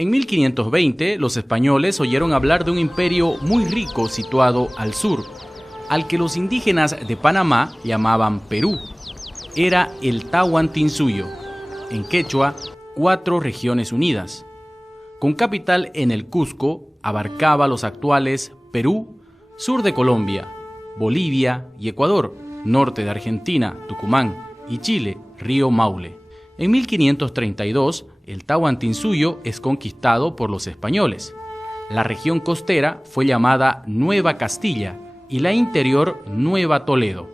En 1520, los españoles oyeron hablar de un imperio muy rico situado al sur, al que los indígenas de Panamá llamaban Perú. Era el Tahuantinsuyo, en quechua, 4 regiones unidas. Con capital en el Cusco, abarcaba los actuales Perú, sur de Colombia, Bolivia y Ecuador, norte de Argentina, Tucumán y Chile, río Maule. En 1532, el Tahuantinsuyo es conquistado por los españoles. La región costera fue llamada Nueva Castilla y la interior Nueva Toledo.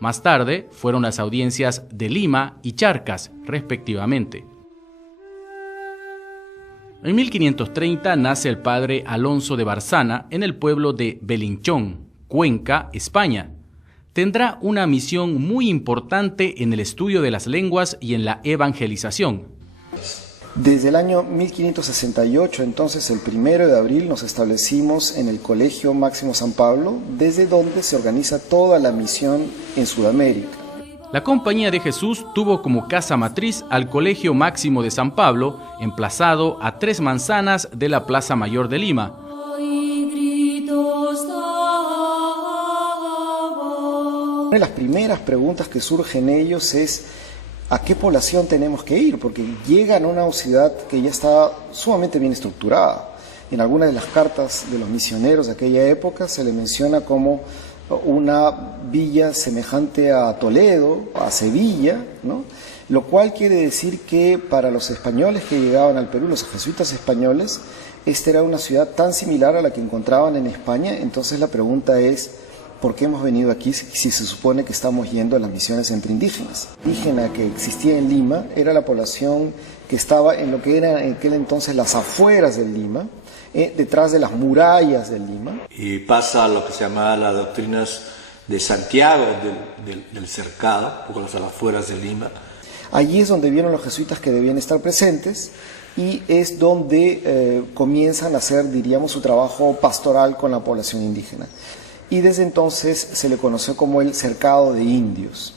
Más tarde fueron las audiencias de Lima y Charcas, respectivamente. En 1530 nace el padre Alonso de Barzana en el pueblo de Belinchón, Cuenca, España. Tendrá una misión muy importante en el estudio de las lenguas y en la evangelización. Desde el año 1568, entonces el 1 de abril, nos establecimos en el Colegio Máximo San Pablo, desde donde se organiza toda la misión en Sudamérica. La Compañía de Jesús tuvo como casa matriz al Colegio Máximo de San Pablo, emplazado a 3 manzanas de la Plaza Mayor de Lima. Una de las primeras preguntas que surgen ellos es ¿a qué población tenemos que ir? Porque llegan a una ciudad que ya está sumamente bien estructurada. En algunas de las cartas de los misioneros de aquella época se le menciona como una villa semejante a Toledo, a Sevilla, ¿no? Lo cual quiere decir que para los españoles que llegaban al Perú, los jesuitas españoles, esta era una ciudad tan similar a la que encontraban en España. Entonces la pregunta es, ¿por qué hemos venido aquí si se supone que estamos yendo a las misiones entre indígenas? La indígena que existía en Lima era la población que estaba en lo que era en aquel entonces las afueras de Lima, detrás de las murallas de Lima. Y pasa a lo que se llama las doctrinas de Santiago, del cercado, un poco a las afueras de Lima. Allí es donde vieron los jesuitas que debían estar presentes y es donde comienzan a hacer, diríamos, su trabajo pastoral con la población indígena. Y desde entonces se le conoció como el cercado de indios.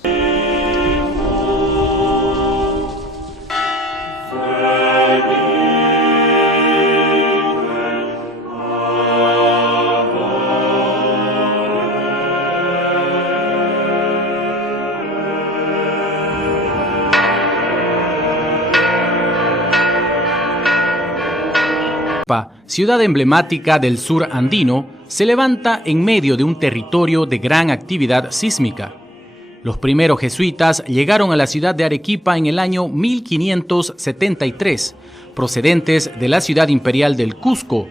Ciudad emblemática del sur andino, se levanta en medio de un territorio de gran actividad sísmica. Los primeros jesuitas llegaron a la ciudad de Arequipa en el año 1573, procedentes de la ciudad imperial del Cusco.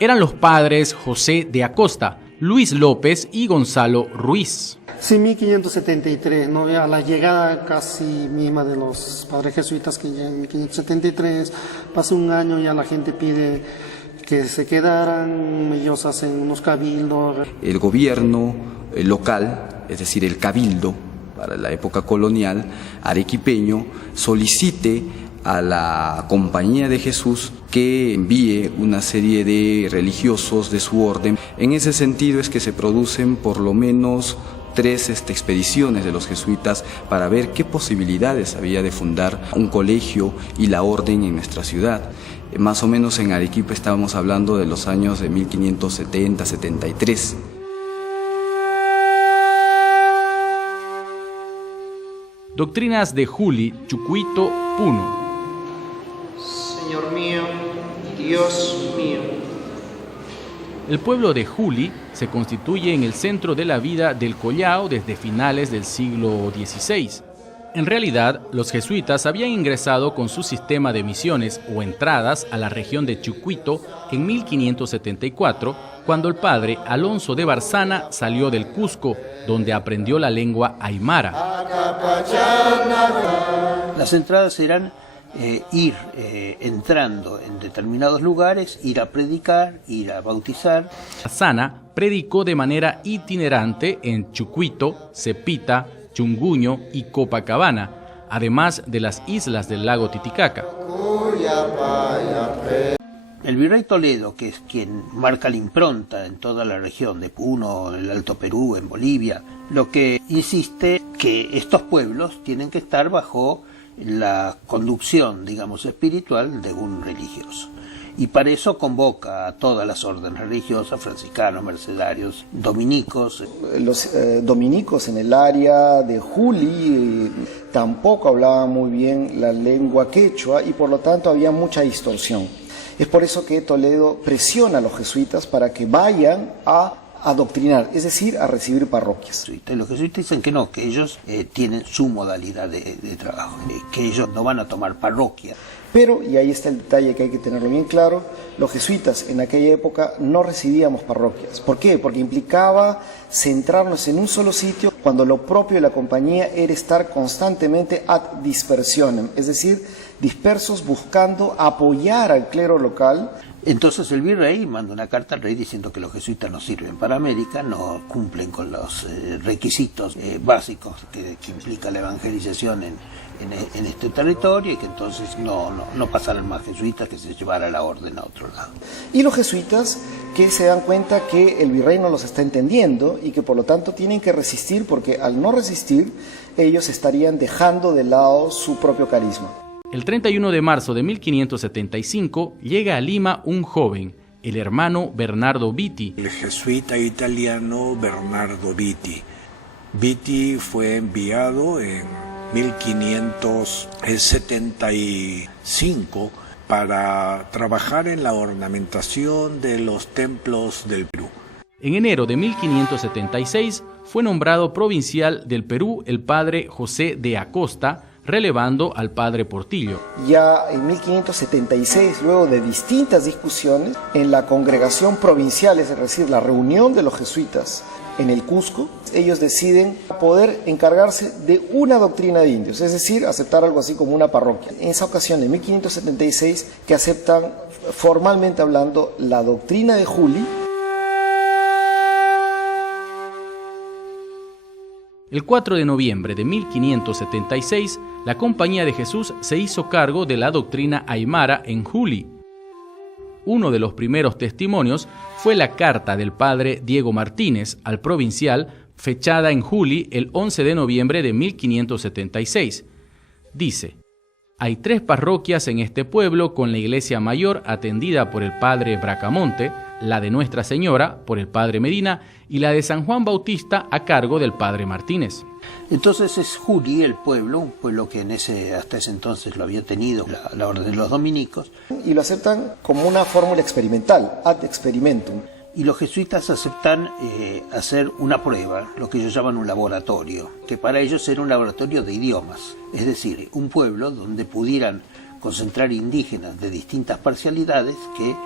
Eran los padres José de Acosta, Luis López y Gonzalo Ruiz. Sí, 1573, ¿no? A la llegada casi misma de los padres jesuitas que llegan en 1573, pasa un año y ya la gente pide que se quedaran, ellos hacen unos cabildos. El gobierno local, es decir, el cabildo, para la época colonial, arequipeño, solicite a la Compañía de Jesús que envíe una serie de religiosos de su orden. En ese sentido es que se producen por lo menos 3 expediciones de los jesuitas para ver qué posibilidades había de fundar un colegio y la orden en nuestra ciudad. Más o menos en Arequipa estábamos hablando de los años de 1570-73. Doctrinas de Juli, Chucuito, Puno. Señor mío, Dios mío. El pueblo de Juli se constituye en el centro de la vida del Collao desde finales del siglo XVI. En realidad, los jesuitas habían ingresado con su sistema de misiones o entradas a la región de Chucuito en 1574, cuando el padre Alonso de Barzana salió del Cusco, donde aprendió la lengua aymara. Las entradas eran ir entrando en determinados lugares, ir a predicar, ir a bautizar. Barzana predicó de manera itinerante en Chucuito, Cepita, Chunguño y Copacabana, además de las islas del lago Titicaca. El virrey Toledo, que es quien marca la impronta en toda la región de Puno, en el Alto Perú, en Bolivia, lo que insiste que estos pueblos tienen que estar bajo la conducción, digamos, espiritual de un religioso. Y para eso convoca a todas las órdenes religiosas, franciscanos, mercedarios, dominicos. Los dominicos en el área de Juli tampoco hablaban muy bien la lengua quechua y por lo tanto había mucha distorsión. Es por eso que Toledo presiona a los jesuitas para que vayan a adoctrinar, es decir, a recibir parroquias. Los jesuitas dicen que no, que ellos tienen su modalidad de trabajo, que ellos no van a tomar parroquia. Pero, y ahí está el detalle que hay que tenerlo bien claro, los jesuitas en aquella época no recibíamos parroquias. ¿Por qué? Porque implicaba centrarnos en un solo sitio cuando lo propio de la compañía era estar constantemente ad dispersionem, es decir, dispersos buscando apoyar al clero local. Entonces el virrey manda una carta al rey diciendo que los jesuitas no sirven para América, no cumplen con los requisitos básicos que implica la evangelización en este territorio y que entonces no pasaran más jesuitas, que se llevara la orden a otro lado. Y los jesuitas que se dan cuenta que el virrey no los está entendiendo y que por lo tanto tienen que resistir, porque al no resistir ellos estarían dejando de lado su propio carisma. El 31 de marzo de 1575 llega a Lima un joven, el hermano Bernardo Vitti. El jesuita italiano Bernardo Vitti. Vitti fue enviado en 1575 para trabajar en la ornamentación de los templos del Perú. En enero de 1576 fue nombrado provincial del Perú el padre José de Acosta, relevando al padre Portillo. Ya en 1576, luego de distintas discusiones, en la congregación provincial, es decir, la reunión de los jesuitas en el Cusco, ellos deciden poder encargarse de una doctrina de indios, es decir, aceptar algo así como una parroquia. En esa ocasión, en 1576, que aceptan formalmente hablando la doctrina de Juli. El 4 de noviembre de 1576, la Compañía de Jesús se hizo cargo de la doctrina aymara en Juli. Uno de los primeros testimonios fue la carta del padre Diego Martínez al provincial, fechada en Juli el 11 de noviembre de 1576. Dice: hay 3 parroquias en este pueblo con la iglesia mayor atendida por el padre Bracamonte, la de Nuestra Señora por el padre Medina y la de San Juan Bautista a cargo del padre Martínez. Entonces es Juli el pueblo, un pueblo que hasta ese entonces lo había tenido la orden de los dominicos. Y lo aceptan como una fórmula experimental, ad experimentum. Y los jesuitas aceptan hacer una prueba, lo que ellos llaman un laboratorio, que para ellos era un laboratorio de idiomas, es decir, un pueblo donde pudieran concentrar indígenas de distintas parcialidades que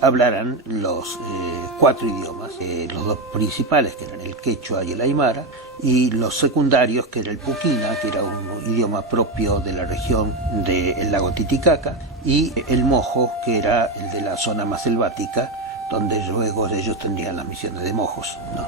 hablaran los 4 idiomas, los 2 principales que eran el quechua y el aymara, y los secundarios que era el puquina, que era un idioma propio de la región del lago Titicaca, y el mojo, que era el de la zona más selvática, donde luego ellos tendrían las misiones de mojos, ¿no?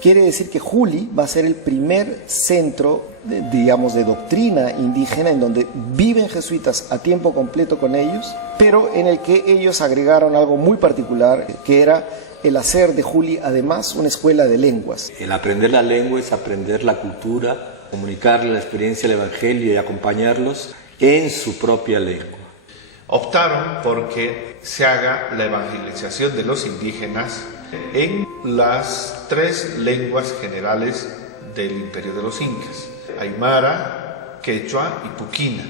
Quiere decir que Juli va a ser el primer centro, digamos, de doctrina indígena en donde viven jesuitas a tiempo completo con ellos, pero en el que ellos agregaron algo muy particular, que era el hacer de Juli además una escuela de lenguas. El aprender la lengua es aprender la cultura, comunicarle la experiencia del Evangelio y acompañarlos en su propia lengua. Optaron porque se haga la evangelización de los indígenas en las 3 lenguas generales del imperio de los incas: aymara, quechua y puquina.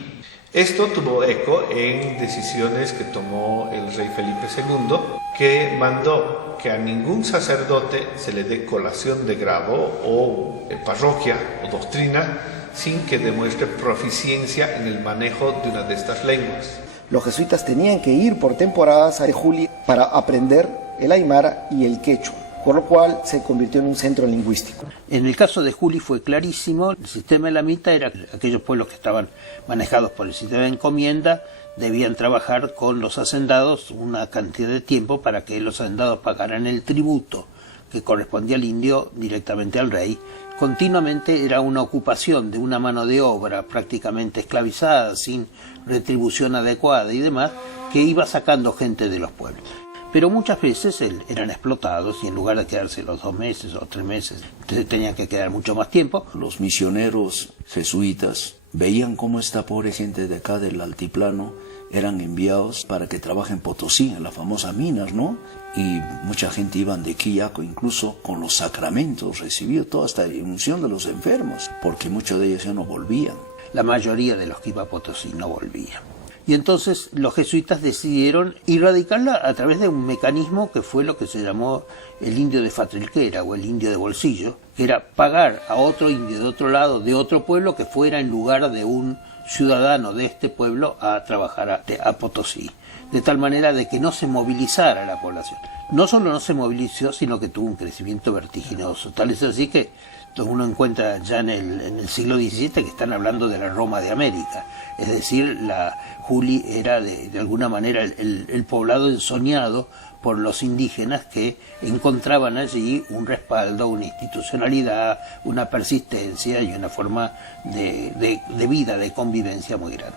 Esto tuvo eco en decisiones que tomó el rey Felipe II, que mandó que a ningún sacerdote se le dé colación de grado o parroquia o doctrina sin que demuestre proficiencia en el manejo de una de estas lenguas. Los jesuitas tenían que ir por temporadas a Juli para aprender el aymara y el quechua, por lo cual se convirtió en un centro lingüístico. En el caso de Juli fue clarísimo. El sistema elamita era aquellos pueblos que estaban manejados por el sistema de encomienda, debían trabajar con los hacendados una cantidad de tiempo para que los hacendados pagaran el tributo que correspondía al indio directamente al rey. Continuamente era una ocupación de una mano de obra prácticamente esclavizada, sin retribución adecuada y demás, que iba sacando gente de los pueblos. pero muchas veces eran explotados y en lugar de quedarse los 2 meses o 3 meses, entonces tenían que quedar mucho más tiempo. Los misioneros jesuitas veían cómo esta pobre gente de acá del altiplano eran enviados para que trabajen en Potosí, en las famosas minas, ¿no? Y mucha gente iban de Quillaco, incluso con los sacramentos recibidos, toda esta unción de los enfermos, porque muchos de ellos ya no volvían. La mayoría de los que iban a Potosí no volvían. Y entonces los jesuitas decidieron erradicarla a través de un mecanismo que fue lo que se llamó el indio de fatrilquera o el indio de bolsillo, que era pagar a otro indio de otro lado, de otro pueblo, que fuera en lugar de un ciudadano de este pueblo a trabajar a Potosí, de tal manera de que no se movilizara la población. No solo no se movilizó, sino que tuvo un crecimiento vertiginoso. Tal es así que uno encuentra ya en el siglo XVII que están hablando de la Roma de América. Es decir, la Juli era de alguna manera el poblado ensoñado por los indígenas que encontraban allí un respaldo, una institucionalidad, una persistencia y una forma de vida, de convivencia muy grande.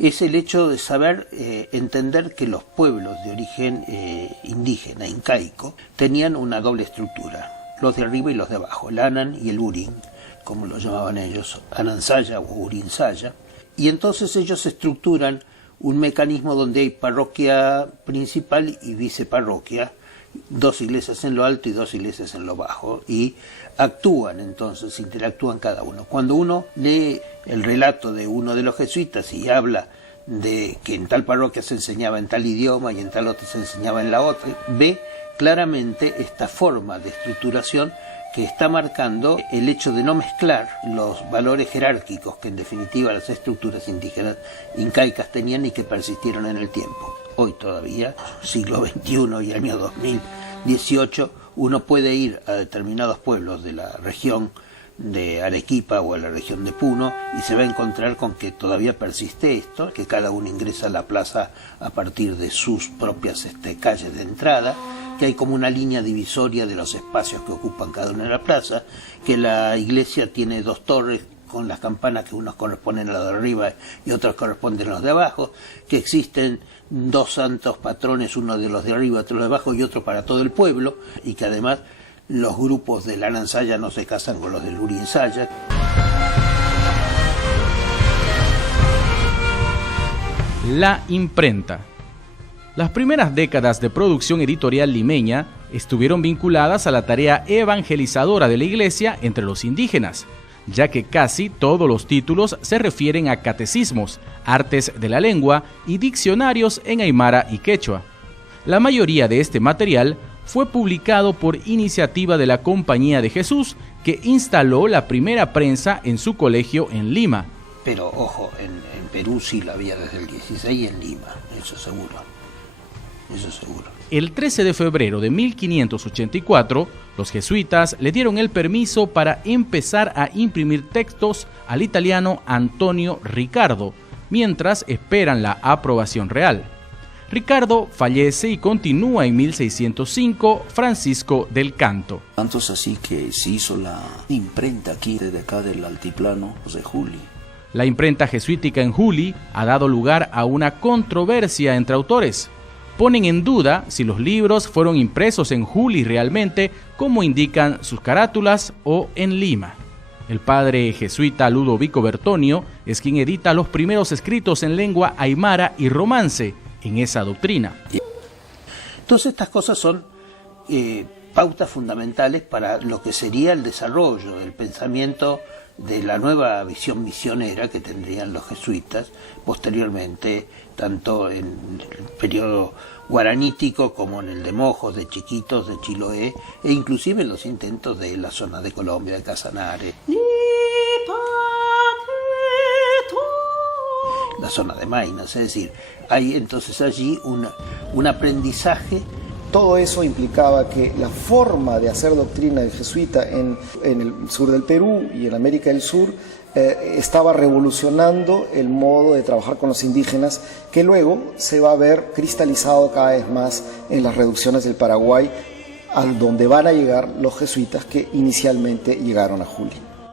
Es el hecho de saber entender que los pueblos de origen indígena, incaico, tenían una doble estructura, los de arriba y los de abajo, el Anan y el Urin, como lo llamaban ellos, Anansaya o Urinsaya, y entonces ellos estructuran un mecanismo donde hay parroquia principal y viceparroquia, 2 iglesias en lo alto y 2 iglesias en lo bajo, y actúan entonces, interactúan cada uno. Cuando uno lee el relato de uno de los jesuitas y habla de que en tal parroquia se enseñaba en tal idioma y en tal otra se enseñaba en la otra, ve claramente esta forma de estructuración que está marcando el hecho de no mezclar los valores jerárquicos que en definitiva las estructuras indígenas incaicas tenían y que persistieron en el tiempo. Hoy todavía, siglo XXI y año 2018, uno puede ir a determinados pueblos de la región de Arequipa o a la región de Puno y se va a encontrar con que todavía persiste esto, que cada uno ingresa a la plaza a partir de sus propias calles de entrada, que hay como una línea divisoria de los espacios que ocupan cada una de la plaza, que la iglesia tiene 2 torres con las campanas que unos corresponden a los de arriba y otros corresponden a los de abajo, que existen 2 santos patrones, uno de los de arriba, otro de abajo y otro para todo el pueblo, y que además los grupos del Anansaya no se casan con los del Urinsaya. La imprenta. Las primeras décadas de producción editorial limeña estuvieron vinculadas a la tarea evangelizadora de la Iglesia entre los indígenas, ya que casi todos los títulos se refieren a catecismos, artes de la lengua y diccionarios en aymara y quechua. La mayoría de este material fue publicado por iniciativa de la Compañía de Jesús, que instaló la primera prensa en su colegio en Lima. Pero ojo, en Perú sí la había desde el 16 y en Lima, eso seguro. Eso seguro. El 13 de febrero de 1584, los jesuitas le dieron el permiso para empezar a imprimir textos al italiano Antonio Ricardo, mientras esperan la aprobación real. Ricardo fallece y continúa en 1605 Francisco del Canto. Tanto es así que se hizo la imprenta aquí desde acá del altiplano de Juli. La imprenta jesuítica en Juli ha dado lugar a una controversia entre autores. Ponen en duda si los libros fueron impresos en Juli realmente, como indican sus carátulas, o en Lima. El padre jesuita Ludovico Bertonio es quien edita los primeros escritos en lengua aymara y romance en esa doctrina. Entonces estas cosas son pautas fundamentales para lo que sería el desarrollo del pensamiento de la nueva visión misionera que tendrían los jesuitas posteriormente, tanto en el periodo guaranítico como en el de Mojos, de Chiquitos, de Chiloé, e inclusive en los intentos de la zona de Colombia, de Casanare, la zona de Maynas. Es decir, hay entonces allí un aprendizaje. Todo eso implicaba que la forma de hacer doctrina del jesuita en el sur del Perú y en América del Sur estaba revolucionando el modo de trabajar con los indígenas, que luego se va a ver cristalizado cada vez más en las reducciones del Paraguay, a donde van a llegar los jesuitas que inicialmente llegaron a Juli.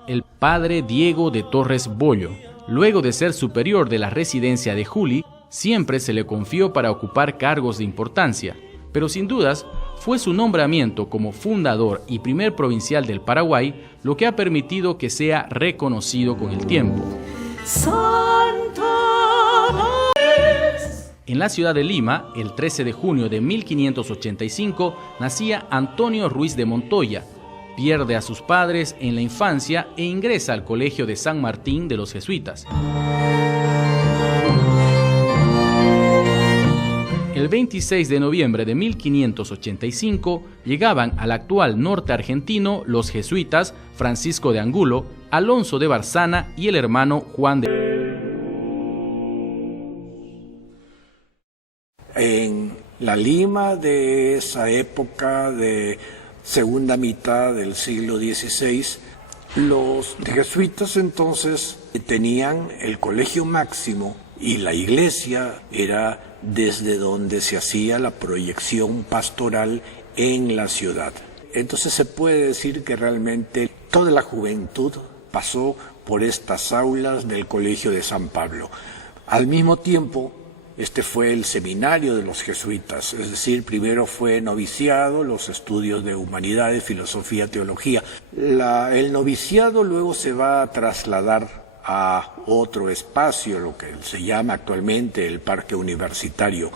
El padre Diego de Torres Bollo, luego de ser superior de la residencia de Juli, Siempre se le confió para ocupar cargos de importancia, pero sin dudas fue su nombramiento como fundador y primer provincial del Paraguay lo que ha permitido que sea reconocido con el tiempo. En la ciudad de Lima, el 13 de junio de 1585, nacía Antonio Ruiz de Montoya. Pierde a sus padres en la infancia e ingresa al Colegio de San Martín de los Jesuitas. El 26 de noviembre de 1585 llegaban al actual norte argentino los jesuitas Francisco de Angulo, Alonso de Barzana y el hermano Juan de... En la Lima de esa época de segunda mitad del siglo XVI, los jesuitas entonces tenían el colegio máximo y la iglesia era desde donde se hacía la proyección pastoral en la ciudad. Entonces se puede decir que realmente toda la juventud pasó por estas aulas del Colegio de San Pablo. Al mismo tiempo, este fue el seminario de los jesuitas, es decir, primero fue noviciado, los estudios de humanidades, filosofía, teología. El noviciado luego se va a trasladar a otro espacio, lo que se llama actualmente el Parque Universitario,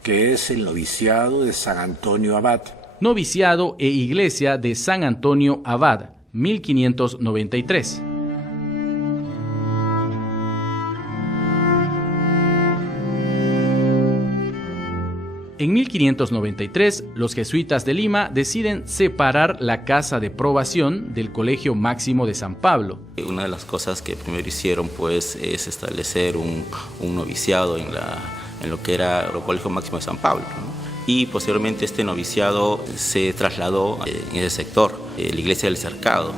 que es el noviciado de San Antonio Abad. Noviciado e Iglesia de San Antonio Abad, 1593. En 1593, los jesuitas de Lima deciden separar la casa de probación del Colegio Máximo de San Pablo. Una de las cosas que primero hicieron pues, es establecer un noviciado en lo que era el Colegio Máximo de San Pablo, ¿no? Y posteriormente este noviciado se trasladó en ese sector, la iglesia del Cercado.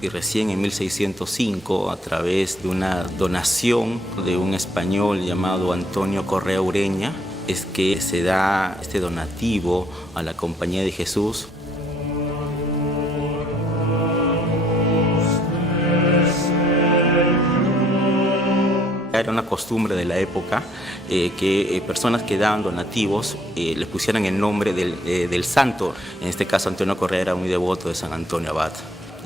Y recién en 1605, a través de una donación de un español llamado Antonio Correa Ureña, es que se da este donativo a la Compañía de Jesús. Era una costumbre de la época que personas que daban donativos les pusieran el nombre del santo. En este caso Antonio Correa era muy devoto de San Antonio Abad.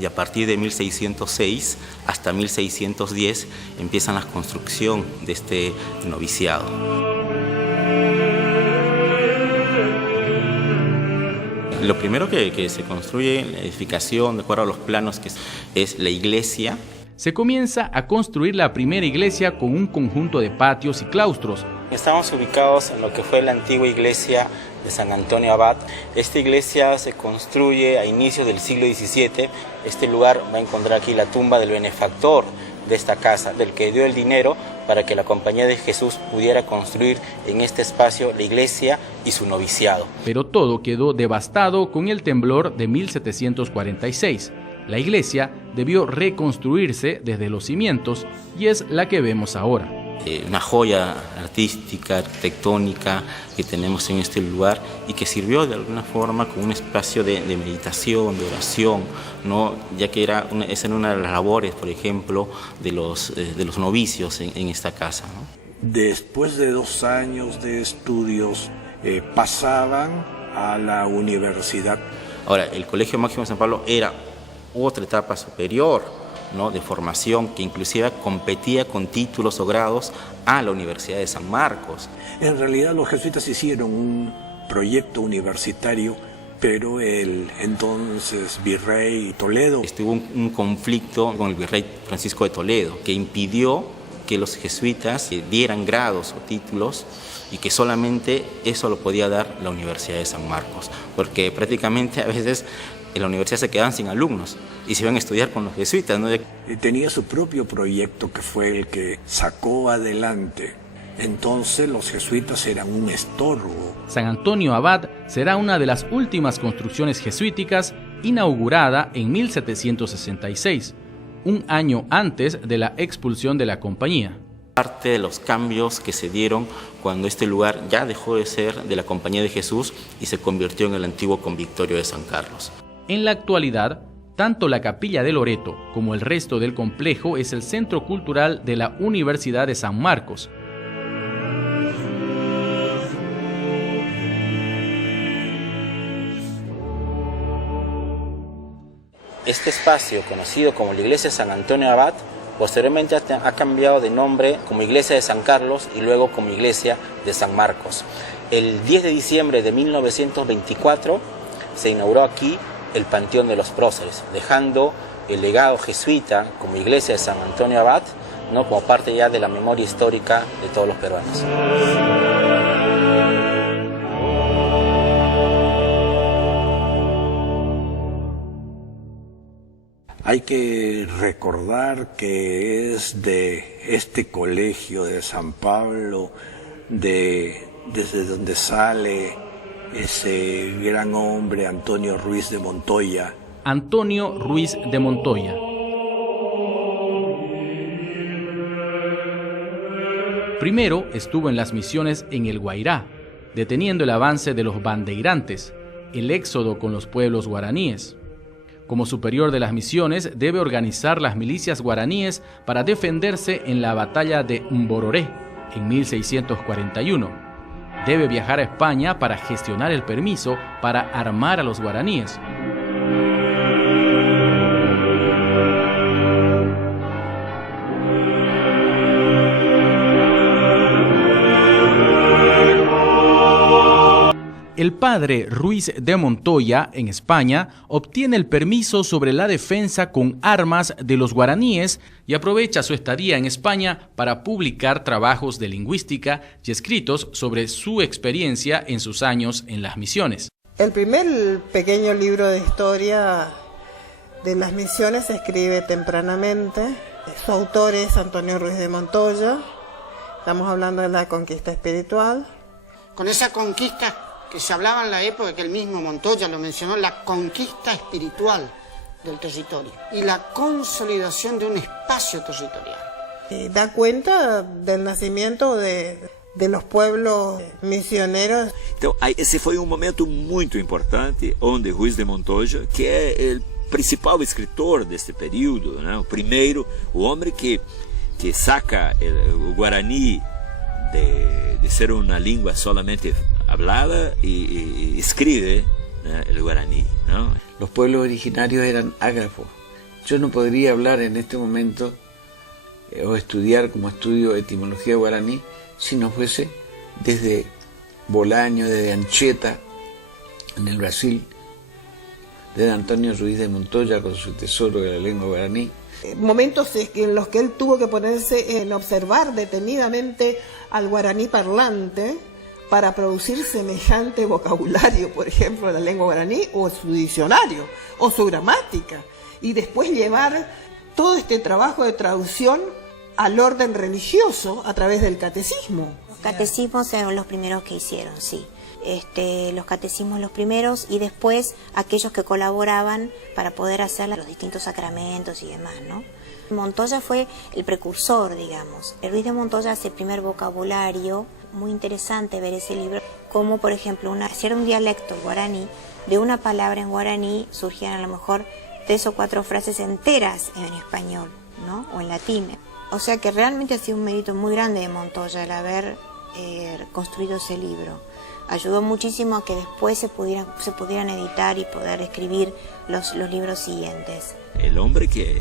Y a partir de 1606 hasta 1610 empiezan la construcción de este noviciado. Lo primero que se construye en la edificación, de acuerdo a los planos, que es la iglesia. Se comienza a construir la primera iglesia con un conjunto de patios y claustros. Estamos ubicados en lo que fue la antigua iglesia de San Antonio Abad. Esta iglesia se construye a inicios del siglo XVII. Este lugar va a encontrar aquí la tumba del benefactor de esta casa, del que dio el dinero para que la Compañía de Jesús pudiera construir en este espacio la iglesia y su noviciado. Pero todo quedó devastado con el temblor de 1746. La iglesia debió reconstruirse desde los cimientos y es la que vemos ahora. Una joya artística, arquitectónica que tenemos en este lugar y que sirvió de alguna forma como un espacio de meditación, de oración, ¿no? Ya que esa era una de las labores, por ejemplo, de los novicios en esta casa, ¿no? Después de 2 años de estudios, pasaban a la universidad. Ahora, el Colegio Máximo de San Pablo era otra etapa superior, ¿no? De formación que inclusive competía con títulos o grados a la Universidad de San Marcos. En realidad los jesuitas hicieron un proyecto universitario, pero el entonces virrey Toledo... Estuvo un conflicto con el virrey Francisco de Toledo que impidió que los jesuitas dieran grados o títulos y que solamente eso lo podía dar la Universidad de San Marcos, porque prácticamente a veces en la universidad se quedaban sin alumnos y se iban a estudiar con los jesuitas, ¿no? Tenía su propio proyecto que fue el que sacó adelante. Entonces los jesuitas eran un estorbo. San Antonio Abad será una de las últimas construcciones jesuíticas inaugurada en 1766, un año antes de la expulsión de la compañía. Parte de los cambios que se dieron cuando este lugar ya dejó de ser de la Compañía de Jesús y se convirtió en el antiguo convictorio de San Carlos. En la actualidad, tanto la Capilla de Loreto como el resto del complejo es el centro cultural de la Universidad de San Marcos. Este espacio, conocido como la iglesia de San Antonio Abad, posteriormente ha cambiado de nombre como iglesia de San Carlos y luego como iglesia de San Marcos. El 10 de diciembre de 1924 se inauguró aquí el Panteón de los Próceres, dejando el legado jesuita como iglesia de San Antonio Abad, ¿no?, como parte ya de la memoria histórica de todos los peruanos. Hay que recordar que es de este colegio de San Pablo, desde donde sale ese gran hombre Antonio Ruiz de Montoya. Antonio Ruiz de Montoya. Primero estuvo en las misiones en el Guairá, deteniendo el avance de los bandeirantes, el éxodo con los pueblos guaraníes. Como superior de las misiones, debe organizar las milicias guaraníes para defenderse en la batalla de Mbororé en 1641. Debe viajar a España para gestionar el permiso para armar a los guaraníes. El padre Ruiz de Montoya, en España, obtiene el permiso sobre la defensa con armas de los guaraníes y aprovecha su estadía en España para publicar trabajos de lingüística y escritos sobre su experiencia en sus años en las misiones. El primer pequeño libro de historia de las misiones se escribe tempranamente. Su autor es Antonio Ruiz de Montoya. Estamos hablando de la conquista espiritual. Con esa conquista que se hablaba en la época, que el mismo Montoya lo mencionó, la conquista espiritual del territorio y la consolidación de un espacio territorial. Da cuenta del nacimiento de los pueblos misioneros. Então, esse foi momento muito importante, onde Ruiz de Montoya, que é o principal escritor deste período, né? O primeiro, o homem que saca o Guarani de ser uma língua solamente hablada y escribe el guaraní, ¿no? Los pueblos originarios eran ágrafos. Yo no podría hablar en este momento o estudiar como estudio etimología guaraní si no fuese desde Bolaño, desde Anchieta, en el Brasil, desde Antonio Ruiz de Montoya con su tesoro de la lengua guaraní. Momentos en los que él tuvo que ponerse en observar detenidamente al guaraní parlante para producir semejante vocabulario, por ejemplo, de la lengua guaraní, o su diccionario, o su gramática, y después llevar todo este trabajo de traducción al orden religioso a través del catecismo. Los catecismos fueron los primeros que hicieron, sí. Los catecismos los primeros, y después aquellos que colaboraban para poder hacer los distintos sacramentos y demás, ¿no? Montoya fue el precursor, digamos. Ruiz de Montoya hace el primer vocabulario. Muy interesante ver ese libro, como por ejemplo hacer un dialecto guaraní, de una palabra en guaraní surgían a lo mejor 3 o 4 frases enteras en español, ¿no?, o en latín. O sea que realmente ha sido un mérito muy grande de Montoya el haber construido ese libro. Ayudó muchísimo a que después se pudieran editar y poder escribir los libros siguientes. El hombre que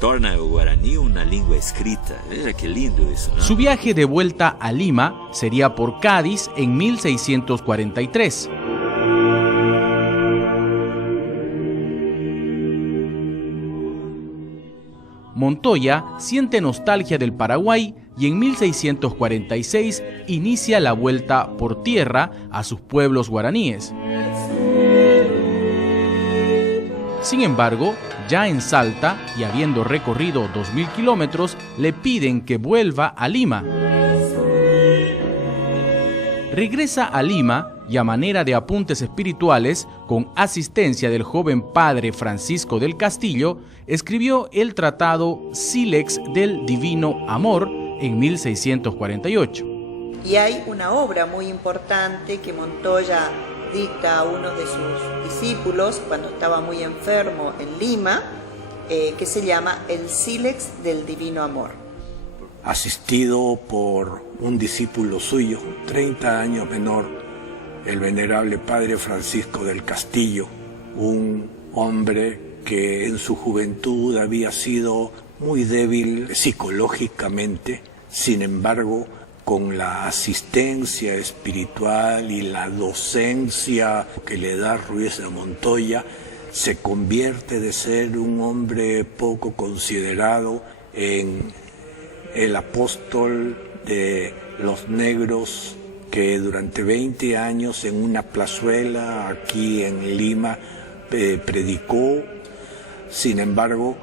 torna el guaraní una lengua escrita. Veja qué lindo eso, ¿no? Su viaje de vuelta a Lima sería por Cádiz en 1643. Montoya siente nostalgia del Paraguay y en 1646 inicia la vuelta por tierra a sus pueblos guaraníes. Sin embargo, ya en Salta y habiendo recorrido 2000 kilómetros, le piden que vuelva a Lima. Regresa a Lima y a manera de apuntes espirituales, con asistencia del joven padre Francisco del Castillo, escribió el tratado Sílex del Divino Amor en 1648. Y hay una obra muy importante que Montoya dicta a uno de sus discípulos cuando estaba muy enfermo en Lima, que se llama El Sílex del Divino Amor. Asistido por un discípulo suyo, 30 años menor, el venerable padre Francisco del Castillo, un hombre que en su juventud había sido muy débil psicológicamente, sin embargo, con la asistencia espiritual y la docencia que le da Ruiz de Montoya, se convierte de ser un hombre poco considerado en el apóstol de los negros que durante 20 años en una plazuela aquí en Lima predicó. Sin embargo,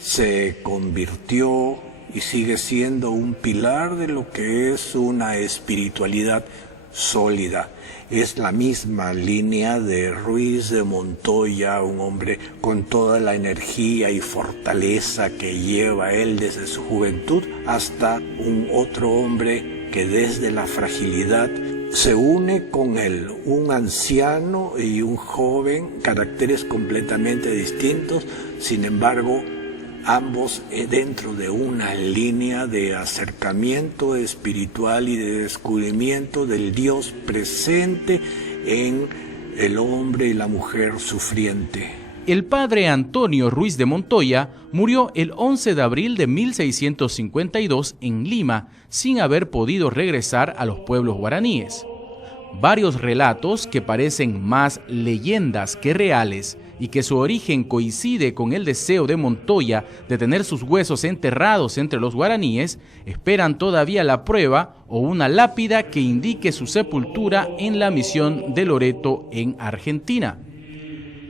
se convirtió y sigue siendo un pilar de lo que es una espiritualidad sólida. Es la misma línea de Ruiz de Montoya, un hombre con toda la energía y fortaleza que lleva él desde su juventud, hasta un otro hombre que desde la fragilidad se une con él, un anciano y un joven, caracteres completamente distintos, sin embargo, ambos dentro de una línea de acercamiento espiritual y de descubrimiento del Dios presente en el hombre y la mujer sufriente. El padre Antonio Ruiz de Montoya murió el 11 de abril de 1652 en Lima, sin haber podido regresar a los pueblos guaraníes. Varios relatos que parecen más leyendas que reales y que su origen coincide con el deseo de Montoya de tener sus huesos enterrados entre los guaraníes, esperan todavía la prueba o una lápida que indique su sepultura en la misión de Loreto en Argentina.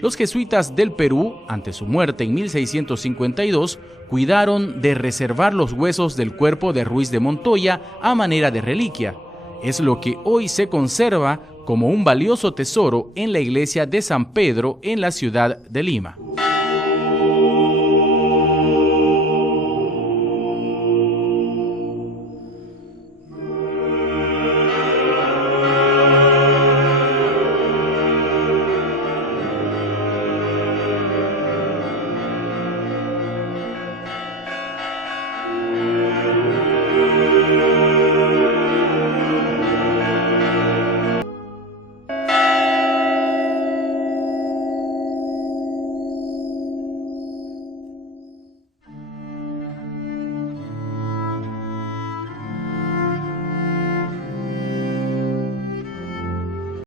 Los jesuitas del Perú, ante su muerte en 1652, cuidaron de reservar los huesos del cuerpo de Ruiz de Montoya a manera de reliquia. Es lo que hoy se conserva como un valioso tesoro en la iglesia de San Pedro en la ciudad de Lima.